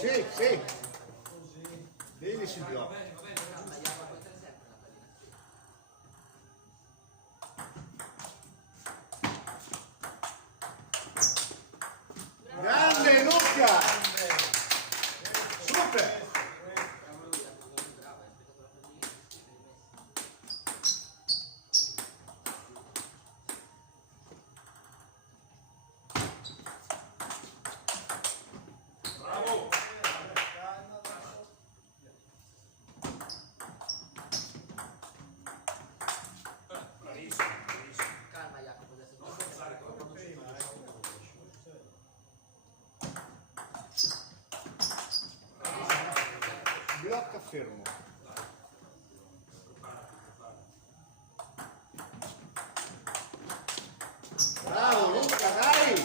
sì, sì. Bene Silvio. Grande Luca! Super! Bravo! Bravissimo, bravissimo. Calma Jacopo, adesso Non forzare con la Blocca fermo. Bravo Luca, dai!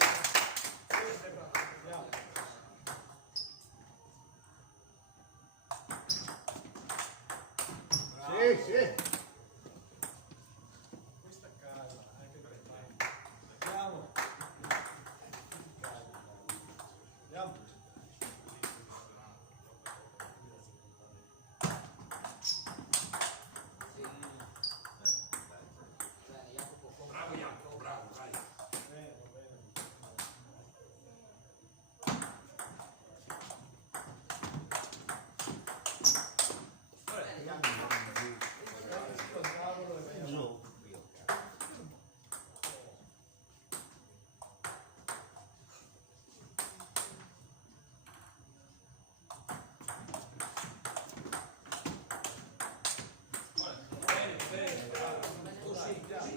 Sì, sì. Questa calma, anche per me. Andiamo. Andiamo. bene Jacopo, Bravo Jacopo, bravo, vai. Bene, va bene. bene Jacopo. Giù. Bene, bene, bravo. Così, così.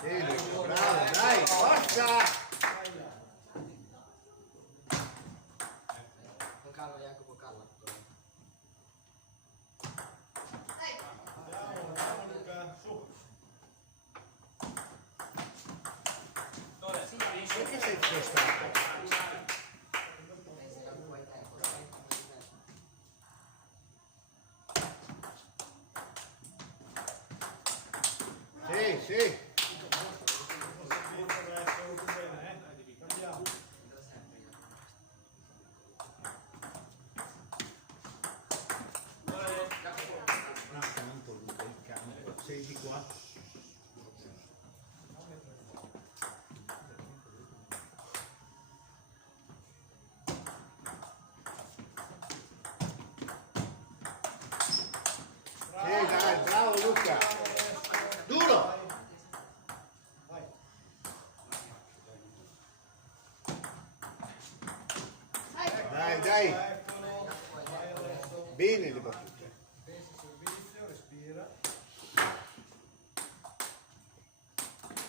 Sì, Luca, bravo, dai, forza! Con calma Jacopo, calma. Andiamo Luca, su. Perché sei frustrato? Jacopo hai tempo, dai. Sì, sì. Bene, andiamo. Vedo sempre Jacopo. Un attimo, un po' Luca, il campo. Sei di qua? Sì, dai, bravo Luca. Duro. Vai. Dai, dai. Eccolo. Vai adesso. Bene le battute. Pensa servizio, respira.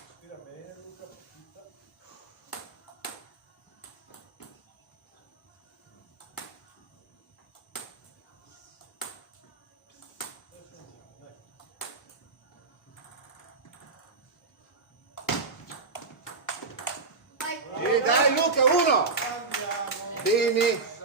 Respira bene Luca, partita. Adesso andiamo, dai. Sì, dai Luca, uno. Andiamo. Bene.